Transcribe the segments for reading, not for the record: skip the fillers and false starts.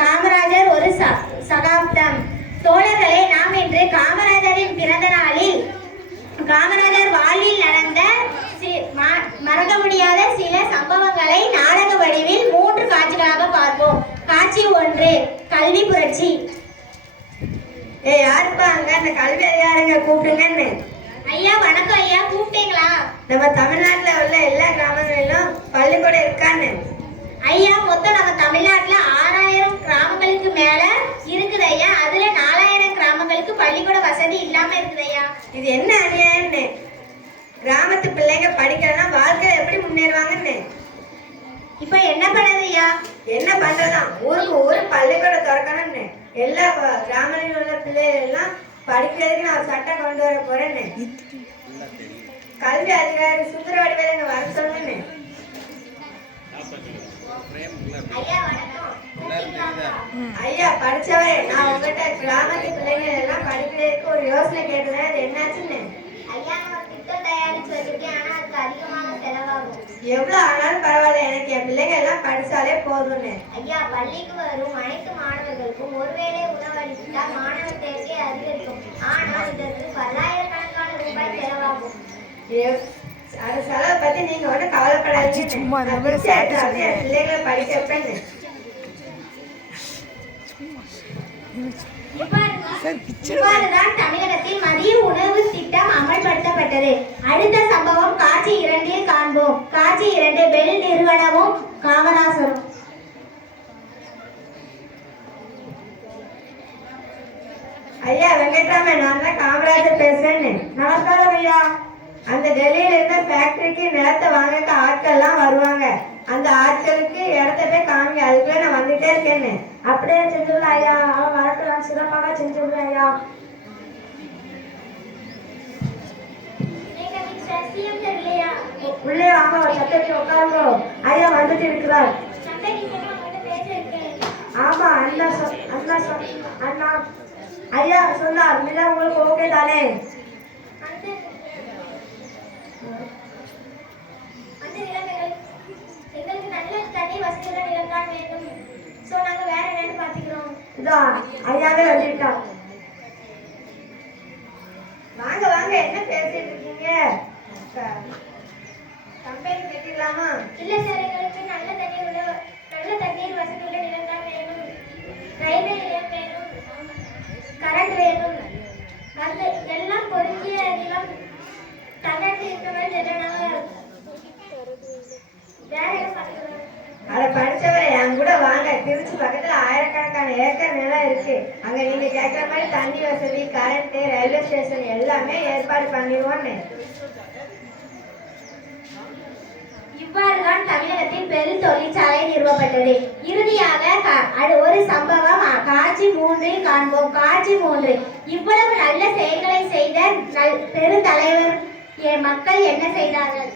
காமராஜர் ஒரு சகாப்தம். தோழர்களே, நாம் இன்று காமராஜரின் பிறந்த நாளில் காமராஜர் வாழ்வில் நடந்த மறக்க முடியாத சில சம்பவங்களை நாடக வடிவில் 3 காட்சிகளாக பார்ப்போம். காட்சி 1, கல்வி புரட்சி. யாருப்பா அங்க அந்த கல்வி அதிகாரிங்க கூப்பிடுங்கன்னு? ஐயா வணக்கம் ஐயா, கூப்பிட்டீங்களா? நம்ம தமிழ்நாட்டுல உள்ள எல்லா கிராமங்களிலும் பள்ளிக்கூடம் இருக்கான்னு? ஐயா மொத்தம் நம்ம தமிழ்நாட்டுல 6000 கிராமங்களுக்கு மேல இருக்குது ஐயா. அதுல 4000 கிராமங்களுக்கு பள்ளிக்கூட வசதி இல்லாம இருக்குது ஐயா. இது என்ன அநியாயம்னு? கிராமத்து பிள்ளைங்க படிக்கலன்னா வாழ்க்கையில எப்படி முன்னேறுவாங்கன்னு? இப்ப என்ன பண்ணுது ஐயா? என்ன பண்றதான், ஊருக்கு ஊரு பள்ளிக்கூடம் திறக்கணும்னு எல்லா கிராமங்களில் உள்ள பிள்ளைகள் எல்லாம் படிக்கிறதுக்கு நான் சட்டம் கொண்டு வர போறேன்னு கல்வி அதிகாரி சுந்தரவடிவேலு இங்க வர சொல்லுன்னு. ஐயா படிச்சவரே, நான் உங்ககிட்ட கிராமத்து பிள்ளைகள் எல்லாம் படிக்கிறதுக்கு ஒரு யோசனை கேட்டேன், அது என்னாச்சுன்னு? ஐயா நான் திட்டம் தயாரிச்சு வச்சிருக்கேன், ஆனா அதுக்கு அதிகமான செலவாகும். எவ்வளவு ஆனாலும் பரவாயில்ல, எனக்கு என் பிள்ளைங்க எல்லாம் படிச்சாலே போதும்னு. ஐயா பள்ளிக்கு வரும் அனைத்து மாணவர்களுக்கும் ஒருவேளை உணவளித்தால் மாணவர் தேர்ச்சி அதிகரிக்கும். ஆனால் இதற்கு பல்லாயிரக்கணக்கான ரூபாய் செலவாகும். அது செலவை பத்தி நீங்க ஒன்றும் கவலைப்படாதீங்க, பிள்ளைங்களை படிக்க வைப்பேன்னு. இவ்வாறுதான் தமிழகத்தில் மதிய உணவு திட்டம் அமல்படுத்தப்பட்டது. அடுத்த சம்பவம் காட்சி 2 காண்போம். காட்சி 2, பெல் நிறுவனமும் காமராசரும். ஐயா வெங்கட்ராமன், நான் தான் காமராஜர் பேசுறேன்னு. நமஸ்காரம் ஐயா. அந்த டெல்லியில இருந்த ஃபேக்டரிக்கு நிலத்தை வாங்க ஆட்கள் எல்லாம் வருவாங்க. அந்த ஆட்களுக்கு இடத்த போய் காமிங்க, அதுக்குள்ள நான் வந்துட்டே இருக்கேன்னு. அப்படியே செஞ்சுடலாம் ஐயா. அவன் வரட்டும், சிறப்பாக செஞ்சுடுறேன் ஐயா. உள்ளே வாங்க, சட்டைக்கு உட்காருங்க. ஐயா வந்துட்டு இருக்கிறார். ஆமா அண்ணா அண்ணா ஐயா சொன்னார், மில உங்களுக்கு ஓகே தானே? எங்களுக்கு நல்ல தண்ணி வசதியுள்ள நிலம் தான் வேண்டும். சோ நாங்க வேற என்னன்னு பாத்துக்கிறோம். இதான் ஐயாவே வந்துட்டான். வாங்க வாங்க, என்ன பேசிட்டு இருக்கீங்க? கம்பெனி கட்டிடலாமா? இல்ல சார், எங்களுக்கு நல்ல தண்ணீர் வசதியுள்ள நிலம் தான் வேணும். ரயில்வே நிலையம் வேணும், கரண்ட் வேணும், நல்ல எல்லாம் பொருந்திய நிலம் தகர்த்து இருக்கிறது. வேற என்ன பாத்துக்கிறோம்? அட படிச்சவரை, என் கூட வாங்க. திருச்சி பக்கத்துல ஆயிரக்கணக்கான ஏக்கர் நிலம் இருக்கு. அங்க நீங்க கேட்கிற மாதிரி தண்ணி வசதி, கரண்ட், ரயில்வே ஸ்டேஷன் எல்லாமே ஏற்பாடு பண்ணிடுவோன்னு. இவ்வாறுதான் தமிழகத்தில் பெல் தொழிற்சாலை நிறுவப்பட்டது. இறுதியாக ஒரு சம்பவம் காட்சி 3 காண்போம். காட்சி 3, இவ்வளவு நல்ல செயல்களை செய்த பெருந்தலைவர் மக்கள் என்ன செய்தார்கள்?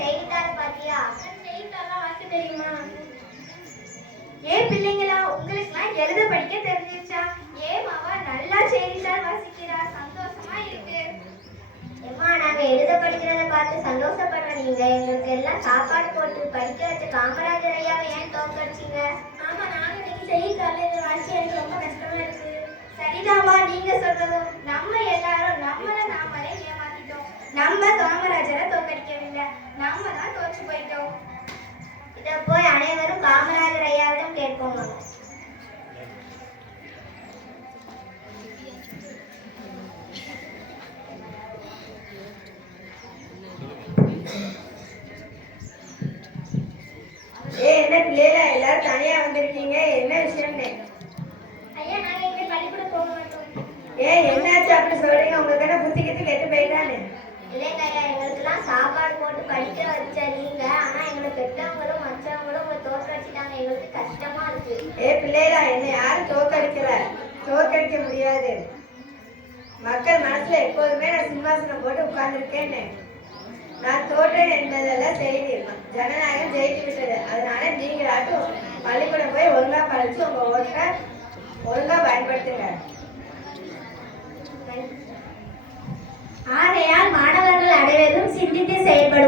செய்தித்தாள் பாத்தியா? செய்தித்தாள்லாம் வாசிக்க தெரியுமா? பிள்ளைங்களா, உங்களுக்கு எழுத படிக்க தெரிஞ்சிருச்சா? மாவா நல்லா செய்தித்தாள் வாசிக்கிறா, சந்தோஷமா இருக்கு. நாங்க எழுத படிக்கிறத பார்த்து சந்தோஷப்படுறோம். நீங்க எங்களுக்கு எல்லாம் சாப்பாடு போட்டு படிக்க வச்ச காமராஜர் ஐயாவை ஏன் தோக்கடிச்சீங்க? ஆமா, நானும் நீங்க செய்தித்தாள் இதை வாசி எனக்கு ரொம்ப கஷ்டமா இருக்கு. சரிதாமா நீங்க சொல்றதும். நம்ம எல்லாரும் நாமளே ஏமாத்திட்டோம். நம்ம காமராஜரை தோக்கடிக்கவில்லை, நம்ம தான் தோற்று போயிட்டோம். இதை போய் அனைவரும் காமராஜர் ஐயாவிடம் கேட்போம். என்ன பிள்ளைல எல்லாரும் தனியா வந்திருக்கீங்க, என்ன விஷயம்னு? ஐயா நாங்க இங்க பள்ளிக்கூடம் போக மாட்டோம். என்னாச்சு அப்படி சொல்றீங்க? உங்களுக்கு புத்தி கித்தி கெட்டு போயிட்டானு? இல்லைங்க ஐயா, எங்களுக்கெல்லாம் சாப்பாடு போட்டு படிக்க வச்ச நீங்க, ஆனா எங்களை பெற்றவங்களும் மற்றவங்களும் உங்களை தோற்கடிச்சிட்டாங்க. எங்களுக்கு கஷ்டமா இருக்கு. பிள்ளைகளா, என்னை யாரும் தோற்கடிக்க முடியாது. மக்கள் மனசுல எப்போதுமே நான் சிம்மாசனம் போட்டு உட்கார்ந்துருக்கேன்னு. நான் தோற்றேன் என்பதெல்லாம் செய்தி. ஜனநாயகம் ஜெயித்து விட்டது. அதனால நீங்களாட்டும் பள்ளிக்கூடம் போய் ஒழுங்கா படிச்சு உங்க ஓட்டை ஒழுங்கா பயன்படுத்துங்க. ஆகையால் மாணவர்கள் அனைவரும் சிந்தித்து செயல்படும்.